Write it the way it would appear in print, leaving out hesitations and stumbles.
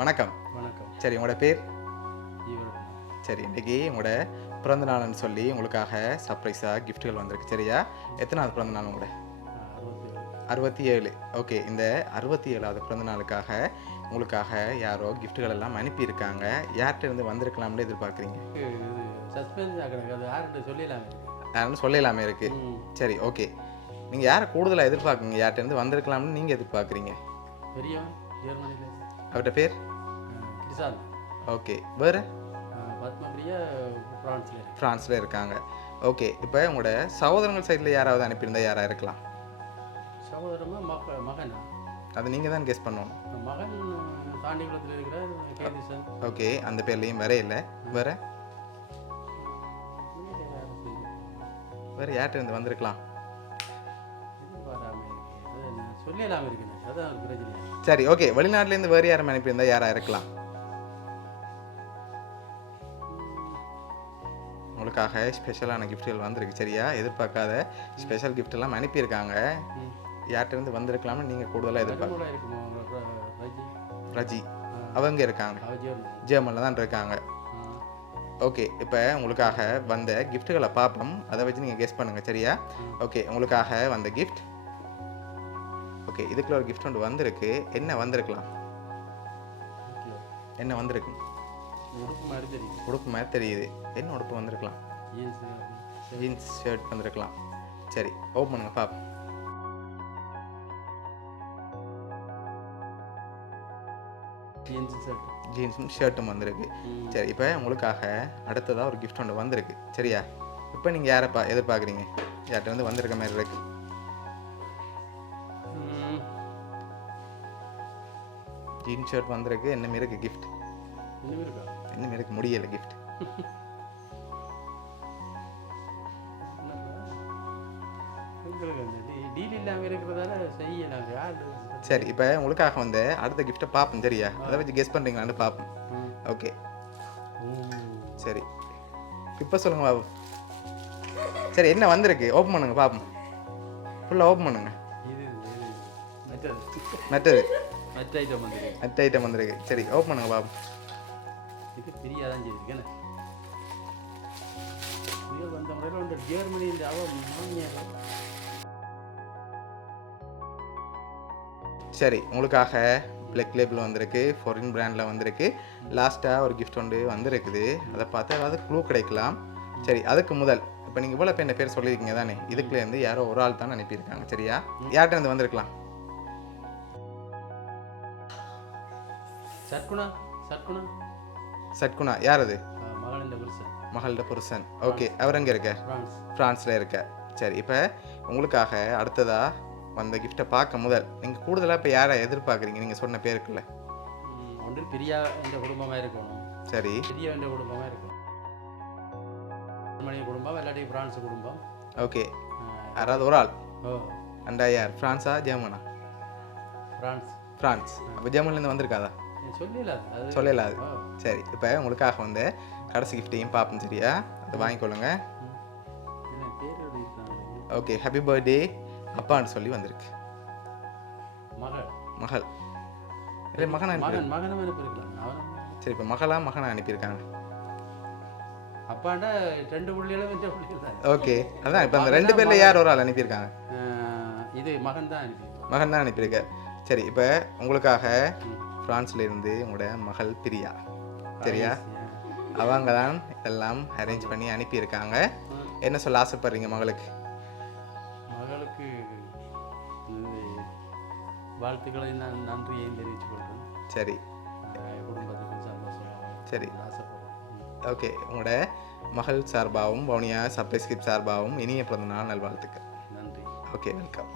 வணக்கம். வணக்கம். சரி, உங்களோட பேர்? ஜீவரத்னம். சரி, இன்னைக்கு உங்களோட பிறந்த நாள்னு சொல்லி உங்களுக்காக சர்ப்ரைஸாக கிஃப்ட்டுகள் வந்திருக்கு. சரியா? எத்தனாவது பிறந்த நாள் உங்களோட? 67. 67. ஓகே. இந்த 67வது பிறந்த நாளுக்காக உங்களுக்காக யாரோ கிஃப்ட்டுகள் எல்லாம் அனுப்பியிருக்காங்க. யார்கிட்ட இருந்து வந்திருக்கலாம்னு எதிர்பார்க்குறீங்க? இது சஸ்பென்ஸ் ஆகணும். அது யார்கிட்ட சொல்லலாமே. யாருன்னு சொல்லலாமே இருக்கு. சரி, ஓகே. நீங்கள் யாரை கூடுதலாக எதிர்பார்க்குறீங்க? யார்கிட்ட இருந்து வந்திருக்கலாம்னு நீங்கள் எதிர்பார்க்குறீங்க? பெரியவன் ஜெர்மனியில். அவர்கிட்ட பேர்? கிருஷாந்த். ஓகே. வேறு? பத்மபிரியா ஃப்ரான்ஸில். ஃப்ரான்ஸில் இருக்காங்க. ஓகே. இப்போ உங்களோட சகோதரங்கள் சைடில் யாராவது அனுப்பியிருந்தா யாராக இருக்கலாம்? சகோதரமா மகனா? அது நீங்கள் தான் கெஸ் பண்ணணும். மகன் தாண்டிக்குளத்தில் இருக்கிற கேதிசன். ஓகே. அந்த பேர்லேயும் வேற இல்லை. வேறு? வேறு யார்கிட்ட இருந்து வந்திருக்கலாம்? சொல்லலாமே இருக்குண்ணே. அதான் ஒரு பிரச்சனை. சரி, ஓகே. வெளிநாட்டிலேருந்து வேறு யாரும் அனுப்பியிருந்தா யாராக இருக்கலாம்? உங்களுக்காக ஸ்பெஷலான கிஃப்ட்கள் வந்திருக்கு. சரியா? எதிர்பார்க்காத ஸ்பெஷல் கிஃப்ட் எல்லாம் அனுப்பியிருக்காங்க. யார்கிட்ட இருந்து வந்திருக்கலாம்னு நீங்கள் கூடுதலாக எதிர்பார்க்க? ரஜி அவங்க இருக்காங்க. ஜெர்மனில் தான் இருக்காங்க. ஓகே. இப்போ உங்களுக்காக வந்த கிஃப்ட்டுகளை பார்ப்போம். அதை வச்சு நீங்கள் கெஸ் பண்ணுங்கள். சரியா? ஓகே. உங்களுக்காக வந்த கிஃப்ட். ஓகே. இதுக்குள்ள ஒரு கிஃப்ட் ஒன்று வந்திருக்கு. என்ன வந்திருக்கலாம்? என்ன வந்திருக்கு? உடுப்பு மாதிரி தெரியுது. என்ன உடுப்பு வந்திருக்கலாம்? ஜீன்ஸ் ஷர்ட் வந்திருக்கலாம். சரி, ஓப்பன் பண்ணுங்க பாப்போம். ஜீன்ஸும் ஷர்ட்டும் வந்திருக்கு. சரி, இப்போ உங்களுக்காக அடுத்ததாக ஒரு கிஃப்ட் ஒன்று வந்திருக்கு. சரியா? இப்போ நீங்கள் யாரை எதிர்பார்க்குறீங்க? யார்கிட்ட வந்து வந்திருக்க மாதிரி இருக்கு? ஜீன்ஸ் ஷர்ட் வந்திருக்கு. என்ன இருக்கு கிஃப்ட்? என்ன இருக்கு? முடியல கிஃப்ட். சரி, இப்போ உங்களுக்காக வந்து அடுத்த கிஃப்ட்டை பார்ப்போம். சரியா? அதை வச்சு கெஸ் பண்ணுறீங்களான்னு பார்ப்போம். ஓகே. சரி, இப்போ சொல்லுங்க பாபு. சரி, என்ன வந்திருக்கு? ஓப்பன் பண்ணுங்க பார்ப்போம். ஃபுல்லாக ஓப்பன் பண்ணுங்க. மெட்டது மற்ற ஐட்டம் வந்திருக்கு. சரி, ஓப்பன் பண்ணுங்க பாபு. இது பெரியாதான் செய்திருக்கேன். வந்த முறையில் வந்து ஜெர்மனி இந்த சரி, உங்களுக்காக பிளாக் லேபிள் வந்திருக்கு. ஃபாரின் பிராண்டில் வந்திருக்கு. லாஸ்ட்டாக ஒரு கிஃப்ட் ஒன்று வந்திருக்குது. அதை பார்த்தா ஏதாவது க்ளூ கிடைக்கலாம். சரி, அதுக்கு முதல் இப்போ நீங்கள் இவ்வளோ பேர் பேர் சொல்லியிருக்கீங்க தானே? இதுக்குலேருந்து யாரோ ஒரு ஆள் தான் அனுப்பியிருக்காங்க. சரியா? யார்கிட்ட இருந்து வந்திருக்கலாம்? சட்குணா. யார் அது? மகளோட புருஷன். ஓகே. அவர் எங்கே இருக்க? ஃப்ரான்ஸில் இருக்க. சரி, இப்போ உங்களுக்காக அடுத்ததாக வந்த கிஃப்ட்டை பார்க்க முதல் நீங்கள் கூடுதலாக இப்போ யாரை எதிர்பார்க்குறீங்க? நீங்கள் சொன்ன பேருக்குல்ல ஒன்று பிரியா என்ற குடும்பமாக இருக்கணும். சரி, பிரியா என்ற குடும்பமாக இருக்கும். ஜெர்மனி குடும்பம் இல்லாட்டி ஃப்ரான்ஸ் குடும்பம். ஓகே. யாராவது ஒரு ஆள். அண்டா யார்? ஃப்ரான்ஸா ஜெர்மனா? ஃப்ரான்ஸ். அப்போ ஜெர்மனிலேருந்து வந்திருக்காதா? சொல்லலாது. சரி, இப்போ உங்களுக்காக வந்து கடைசி கிஃப்ட்டையும் பார்ப்போம். சரியா? அதை வாங்கிக்கொள்ளுங்க. ஓகே. ஹாப்பி பர்த்டே அப்பான்னு சொல்லி வந்திருக்கு. மகள் இல்லை மகனை அனுப்பியிருக்கலாம். சரி, இப்போ மகனை அனுப்பியிருக்காங்க. அப்பாண்டா 2 புள்ளிகளும் ஓகே. அதான் இப்போ அந்த 2 பேரில் யார் ஒரு ஆள் அனுப்பியிருக்காங்க? இது மகன் தான் அனுப்பியிருக்க. சரி, இப்போ உங்களுக்காக ஃப்ரான்ஸ்லேருந்து உங்களோட மகள் பிரியா. சரியா? அவங்க தான் இதெல்லாம் அரேஞ்ச் பண்ணி அனுப்பியிருக்காங்க. என்ன சொல்ல ஆசைப்படுறீங்க மகளுக்கு? வாழ்த்துக்களை நான் நன்றியையும் தெரிவித்துக் கொள்கிறேன். சரி, குடும்பத்துக்கும் சந்தோஷமாக. சரி, ஓகே. உங்களோட மகள் சார்பாகவும் வவுனியா சர்ப்ரைஸ் கிஃப்ட் சார்பாகவும் இனிய பிறந்த நாள் நல்வாழ்த்துக்கள். நன்றி. Okay, welcome.